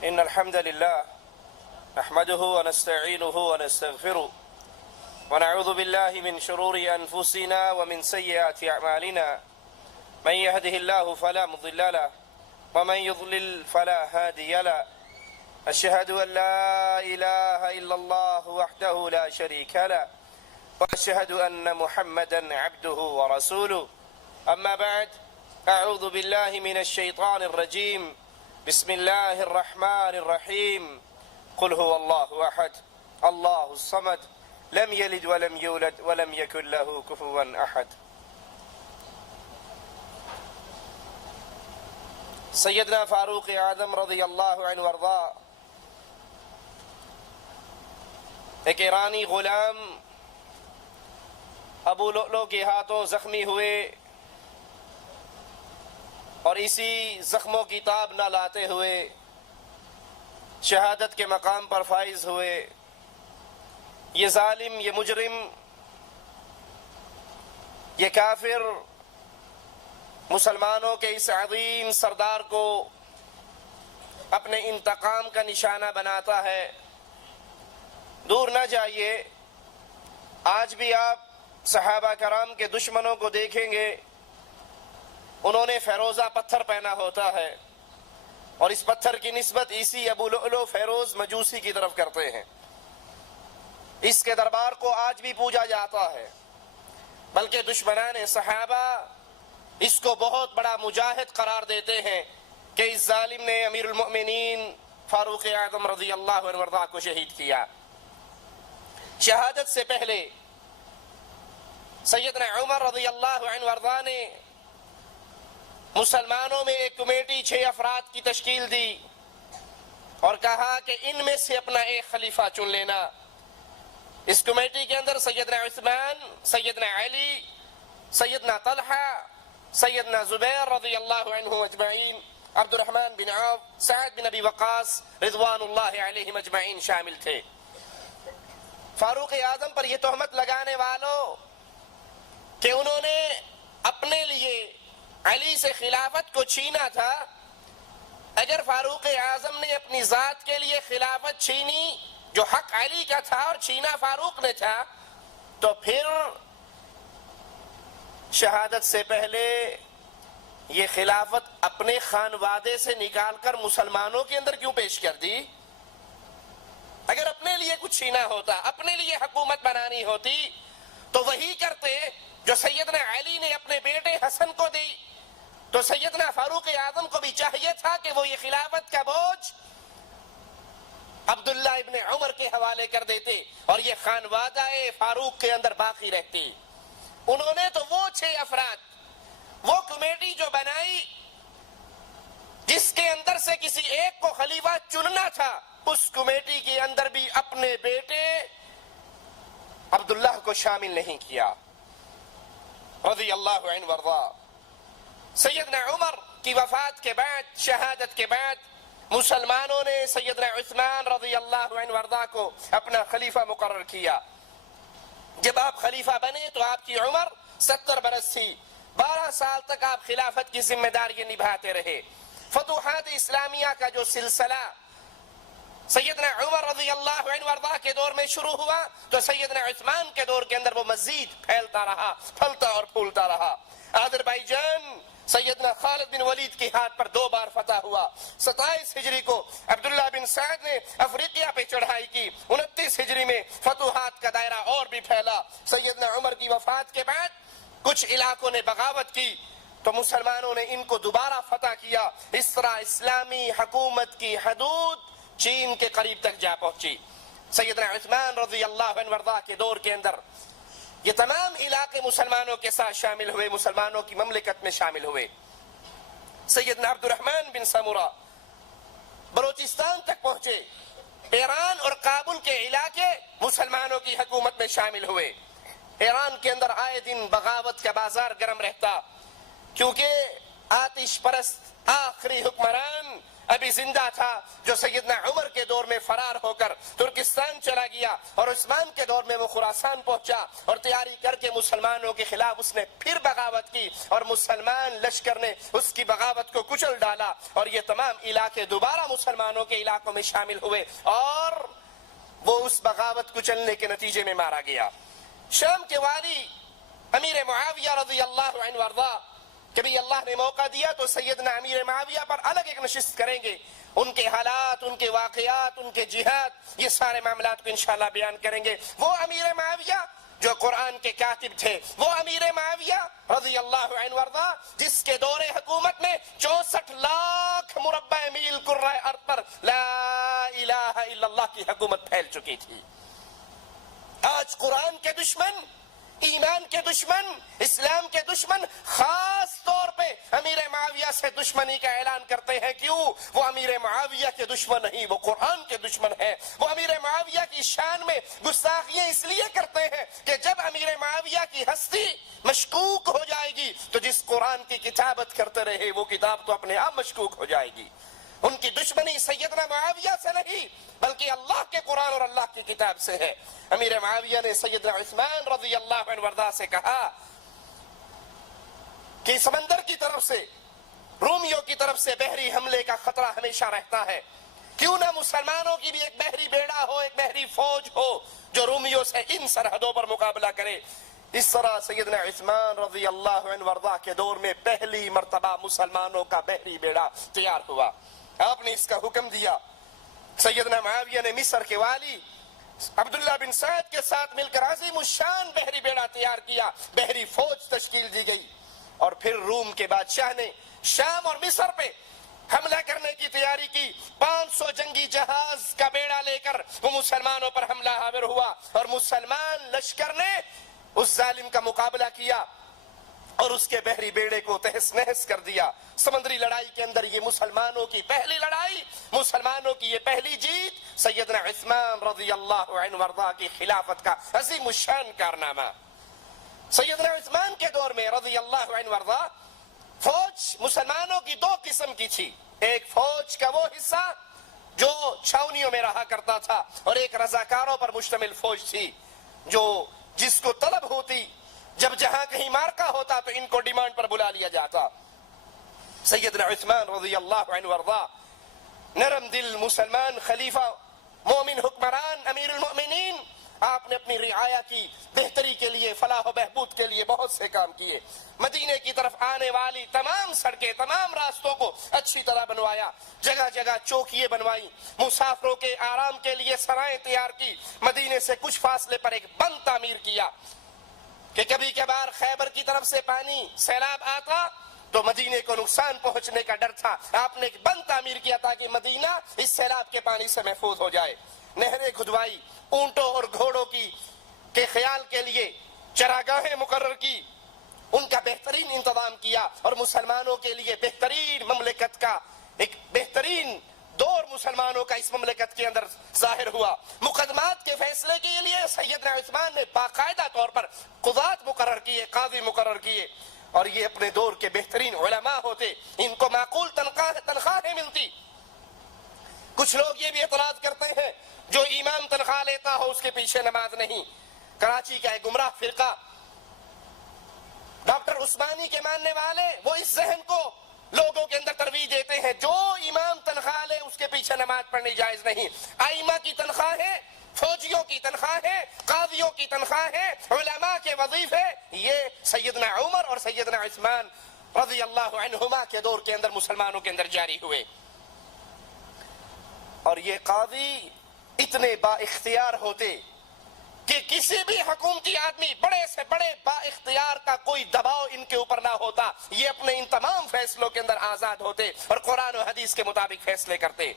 إن الحمد لله نحمده ونستعينه ونستغفره ونعوذ بالله من شرور أنفسنا ومن سيئات أعمالنا من يهده الله فلا مضل له ومن يضلل فلا هادي له أشهد أن لا إله إلا الله وحده لا شريك له وأشهد أن محمدا عبده ورسوله أما بعد أعوذ بالله من الشيطان الرجيم بسم الله الرحمن الرحيم قل هو الله أحد الله الصمد لم يلد ولم يولد ولم يكن له كفوا أحد. سیدنا فاروق اعظم رضی اللہ عنہ وارضا ایک ایرانی غلام ابو لؤلؤ کے ہاتھوں زخمی ہوئے اور اسی زخموں کی تاب نہ لاتے ہوئے شہادت کے مقام پر فائز ہوئے. یہ ظالم، یہ مجرم، یہ کافر مسلمانوں کے اس عظیم سردار کو اپنے انتقام کا نشانہ بناتا ہے. دور نہ جائیے، آج بھی آپ صحابہ کرام کے دشمنوں کو دیکھیں گے، انہوں نے فیروزہ پتھر پہنا ہوتا ہے اور اس پتھر کی نسبت اسی ابو لؤلؤ فیروز مجوسی کی طرف کرتے ہیں. اس کے دربار کو آج بھی پوجا جاتا ہے، بلکہ دشمنان صحابہ اس کو بہت بڑا مجاہد قرار دیتے ہیں کہ اس ظالم نے امیر المؤمنین فاروق اعظم رضی اللہ عنہ وارضا کو شہید کیا. شہادت سے پہلے سیدنا عمر رضی اللہ عنہ وارضا نے مسلمانوں میں ایک کمیٹی 6 افراد کی تشکیل دی اور کہا کہ ان میں سے اپنا ایک خلیفہ چن لینا. اس کمیٹی کے اندر سیدنا عثمان، سیدنا علی، سیدنا طلحہ، سیدنا زبیر رضی اللہ عنہ اجمعین، عبد الرحمن بن عوف، سعد بن ابی وقاص رضوان اللہ علیہم اجمعین شامل تھے. فاروق اعظم پر یہ تہمت لگانے والوں کہ انہوں نے اپنے لیے علی سے خلافت کو چھینا تھا. اگر فاروق اعظم نے اپنی ذات کے لیے خلافت چھینی جو حق علی کا تھا اور چھینا فاروق نے تھا، تو پھر شہادت سے پہلے یہ خلافت اپنے خانوادے سے نکال کر مسلمانوں کے اندر کیوں پیش کر دی؟ اگر اپنے لیے کچھ چھینا ہوتا، اپنے لیے حکومت بنانی ہوتی تو وہی کرتے جو سیدنا علی نے اپنے بیٹے حسن کو دی. تو سیدنا فاروق اعظم کو بھی چاہیے تھا کہ وہ یہ خلافت کا بوجھ عبداللہ ابن عمر کے حوالے کر دیتے اور یہ خانوادہ فاروق کے اندر باقی رہتی. انہوں نے تو وہ 6 افراد، وہ کمیٹی جو بنائی جس کے اندر سے کسی ایک کو خلیفہ چننا تھا، اس کمیٹی کے اندر بھی اپنے بیٹے عبداللہ کو شامل نہیں کیا رضی اللہ عنہ وارضا. سیدنا عمر کی وفات کے بعد، شہادت کے بعد، مسلمانوں نے سیدنا عثمان رضی اللہ عنہ وارضا کو اپنا خلیفہ مقرر کیا. جب آپ خلیفہ بنے تو آپ کی عمر 70 برس تھی. 12 سال تک آپ خلافت کی ذمہ داری نبھاتے رہے. فتوحات اسلامیہ کا جو سلسلہ سیدنا عمر رضی اللہ عنہ وارضا کے دور میں شروع ہوا تو سیدنا عثمان کے دور کے اندر وہ مزید پھیلتا رہا، پھلتا اور پھولتا رہا. آذربائیجان سیدنا خالد بن ولید کے ہاتھ پر 2 بار فتح ہوا. 27 ہجری کو عبداللہ بن سعد نے افریقیہ پہ چڑھائی کی. 29 ہجری میں فتوحات کا دائرہ اور بھی پھیلا. سیدنا عمر کی وفات کے بعد کچھ علاقوں نے بغاوت کی تو مسلمانوں نے ان کو دوبارہ فتح کیا. اس طرح اسلامی حکومت کی حدود چین کے قریب تک جا پہنچی. سیدنا عثمان رضی اللہ عنہ وارضا کے دور کے اندر یہ تمام علاقے مسلمانوں کے ساتھ شامل ہوئے، مسلمانوں کی مملکت میں شامل ہوئے. سیدنا عبد الرحمن بن سمرہ بلوچستان تک پہنچے. ایران اور کابل کے علاقے مسلمانوں کی حکومت میں شامل ہوئے. ایران کے اندر آئے دن بغاوت کا بازار گرم رہتا، کیونکہ آتش پرست آخری حکمران ابھی زندہ تھا جو سیدنا عمر کے دور میں فرار ہو کر ترکستان چلا گیا اور عثمان کے دور میں وہ خراسان پہنچا اور تیاری کر کے مسلمانوں کے خلاف اس نے پھر بغاوت کی اور مسلمان لشکر نے اس کی بغاوت کو کچل ڈالا اور یہ تمام علاقے دوبارہ مسلمانوں کے علاقوں میں شامل ہوئے اور وہ اس بغاوت کچلنے کے نتیجے میں مارا گیا۔ شام کے والی امیر معاویہ رضی اللہ عنہ وارضا، کبھی اللہ نے موقع دیا تو سیدنا امیر معاویہ پر الگ ایک نشست کریں گے، ان کے حالات، ان کے واقعات، ان کے جہاد، یہ سارے معاملات کو انشاءاللہ بیان کریں گے۔ وہ امیر معاویہ جو قرآن کے کاتب تھے، وہ امیر معاویہ رضی اللہ عنہ وارضا جس کے دور حکومت میں 64 لاکھ مربع میل کرۂ ارض پر لا الہ الا اللہ کی حکومت پھیل چکی تھی۔ آج قرآن کے دشمن، ایمان کے دشمن، اسلام کے دشمن خاص طور پہ امیر معاویہ سے دشمنی کا اعلان کرتے ہیں۔ کیوں؟ وہ امیر معاویہ کے دشمن نہیں، وہ قرآن کے دشمن ہیں۔ وہ امیر معاویہ کی شان میں گستاخیاں اس لیے کرتے ہیں کہ جب امیر معاویہ کی ہستی مشکوک ہو جائے گی تو جس قرآن کی کتابت کرتے رہے وہ کتاب تو اپنے آپ مشکوک ہو جائے گی۔ ان کی دشمنی سیدنا معاویہ سے نہیں بلکہ اللہ کے قرآن اور اللہ کی کتاب سے ہے۔ امیر معاویہ نے سیدنا عثمان رضی اللہ عنہ وارضا سے کہا کہ سمندر کی طرف سے، رومیوں کی طرف سے بحری حملے کا خطرہ ہمیشہ رہتا ہے، کیوں نہ مسلمانوں کی بھی ایک بحری بیڑا ہو، ایک بحری فوج ہو جو رومیوں سے ان سرحدوں پر مقابلہ کرے۔ اس طرح سیدنا عثمان رضی اللہ عنہ وارضا کے دور میں پہلی مرتبہ مسلمانوں کا بحری بیڑا تیار ہوا۔ آپ نے اس کا حکم دیا۔ سیدنا معاویہ نے مصر کے والی عبداللہ بن سعد کے ساتھ مل کر عظیم الشان بحری بیڑا تیار کیا، بحری فوج تشکیل دی گئی اور پھر روم کے بادشاہ نے شام اور مصر پہ حملہ کرنے کی تیاری کی۔ 500 جنگی جہاز کا بیڑا لے کر وہ مسلمانوں پر حملہ آور ہوا اور مسلمان لشکر نے اس ظالم کا مقابلہ کیا اور اس کے بحری بیڑے کو تہس نہس کر دیا۔ سمندری لڑائی کے اندر یہ مسلمانوں کی پہلی لڑائی، مسلمانوں کی یہ پہلی جیت، سیدنا عثمان رضی اللہ عنہ وارضا کی خلافت کا عظیم الشان کارنامہ۔ سیدنا عثمان کے دور میں رضی اللہ عنہ وارضا فوج مسلمانوں کی 2 قسم کی تھی، ایک فوج کا وہ حصہ جو چھاونیوں میں رہا کرتا تھا اور ایک رضاکاروں پر مشتمل فوج تھی جو جس کو طلب ہوتی، جب جہاں کہیں مارکا ہوتا تو ان کو ڈیمانڈ پر بلا لیا جاتا۔ سیدنا عثمان رضی اللہ عنہ وارضا نرم دل مسلمان خلیفہ، مومن حکمران، امیر المؤمنین، آپ نے اپنی رعایا کی بہتری کے لیے، فلاح و بہبود کے لیے بہت سے کام کیے۔ مدینے کی طرف آنے والی تمام سڑکیں، تمام راستوں کو اچھی طرح بنوایا، جگہ جگہ چوکیے بنوائی، مسافروں کے آرام کے لیے سرائیں تیار کی، مدینے سے کچھ فاصلے پر ایک بند تعمیر کیا کہ کبھی کبھار خیبر کی طرف سے پانی سیلاب آتا تو مدینے کو نقصان پہنچنے کا ڈر تھا۔ آپ نے ایک بند تعمیر کیا تاکہ مدینہ اس سیلاب کے پانی سے محفوظ ہو جائے۔ نہریں کھدوائی، اونٹوں اور گھوڑوں کے خیال کے لیے چراگاہیں مقرر کی، ان کا بہترین انتظام کیا اور مسلمانوں کے لیے بہترین مملکت کا ایک بہترین دور مسلمانوں کا اس مملکت کے اندر ظاہر ہوا۔ مقدمات کے فیصلے کے لیے سیدنا عثمان نے باقاعدہ طور پر قضات مقرر کیے، قاضی مقرر کیے اور یہ اپنے دور کے بہترین علماء ہوتے، ان کو معقول تنخواہیں ملتی۔ کچھ لوگ یہ بھی اعتراض کرتے ہیں جو امام تنخواہ لیتا ہو اس کے پیچھے نماز نہیں۔ کراچی کا ایک گمراہ فرقہ ڈاکٹر عثمانی کے ماننے والے وہ اس ذہن کو لوگوں کے اندر ترویج دیتے ہیں جو امام تنخواہ لے اس کے پیچھے نماز پڑھنی جائز نہیں۔ ائمہ کی تنخواہیں، فوجیوں کی تنخواہیں، قاضیوں کی تنخواہیں، علماء کے وظیفے، یہ سیدنا عمر اور سیدنا عثمان رضی اللہ عنہما کے دور کے اندر مسلمانوں کے اندر جاری ہوئے۔ اور یہ قاضی اتنے با اختیار ہوتے کہ کسی بھی حکومتی آدمی بڑے سے بڑے با اختیار کا کوئی دباؤ ان کے اوپر نہ ہوتا، یہ اپنے ان تمام فیصلوں کے اندر آزاد ہوتے اور قرآن و حدیث کے مطابق فیصلے کرتے۔